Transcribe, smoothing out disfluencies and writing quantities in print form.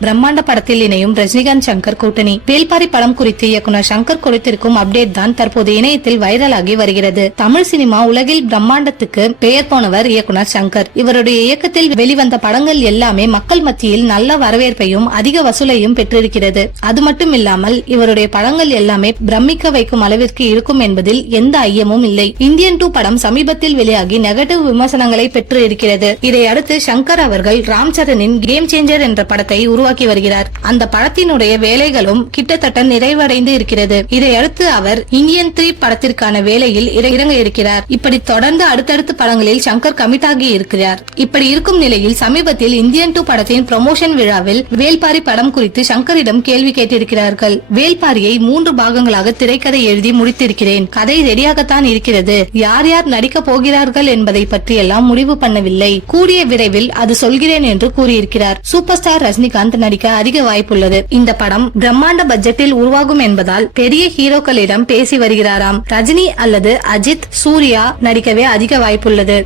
பிரம்மாண்ட படத்தில் இணையும் ரஜினிகாந்த் சங்கர் கூட்டணி. வேல்பாரி படம் குறித்து இயக்குனர் சங்கர் கொடுத்திருக்கும் அப்டேட் தான் தற்போது இணையத்தில் வைரலாகி வருகிறது. தமிழ் சினிமா உலகில் பிரம்மாண்டத்துக்கு பெயர் போனவர் இயக்குனர் சங்கர். இவருடைய இயக்கத்தில் வெளிவந்த படங்கள் எல்லாமே மக்கள் மத்தியில் நல்ல வரவேற்பையும் அதிக வசூலையும் பெற்றிருக்கிறது. அது மட்டும் இல்லாமல் இவருடைய படங்கள் எல்லாமே பிரமிக்க வைக்கும் அளவிற்கு இருக்கும் என்பதில் எந்த ஐயமும் இல்லை. இந்தியன் 2 படம் சமீபத்தில் வெளியாகி நெகட்டிவ் விமர்சனங்களை பெற்று இருக்கிறது. இதையடுத்து சங்கர் அவர்கள் ராம் சரணின் கேம் சேஞ்சர் என்ற படத்தை உருவாக்கி வருகிறார். அந்த படத்தினுடைய வேலைகளும் கிட்டத்தட்ட நிறைவடைந்து இருக்கிறது. இதையடுத்து அவர் இந்தியன் 3 படத்திற்கான வேலையில் இறங்க இருக்கிறார். இப்படி தொடர்ந்து அடுத்தடுத்த படங்களில் சங்கர் கமிட் ஆகி இருக்கிறார். இப்படி இருக்கும் நிலையில் சமீபத்தில் இந்தியன் 2 படத்தின் ப்ரமோஷன் விழாவில் வேல்பாரி படம் குறித்து சங்கரிடம் கேள்வி கேட்டிருக்கிறார்கள். வேல்பாரியை 3 பாகங்களாக திரைக்கதை எழுதி முடித்திருக்கிறேன். கதை ரெடியாகத்தான் இருக்கிறது. யார் யார் நடிக்க போகிறார்கள் என்பதை பற்றியெல்லாம் முடிவு பண்ணவில்லை. கூடிய விரைவில் அது சொல்கிறேன் என்று கூறியிருக்கிறார். சூப்பர் ஸ்டார் ரஜினிகாந்த் நடிக்க அதிக வாய்ப்புள்ளது. இந்த படம் பிரம்மாண்ட பட்ஜெட்டில் உருவாகும் என்பதால் பெரிய ஹீரோக்களிடம் பேசி வருகிறாராம். ரஜினி அல்லது அஜித், சூர்யா நடிக்கவே அதிக வாய்ப்புள்ளது.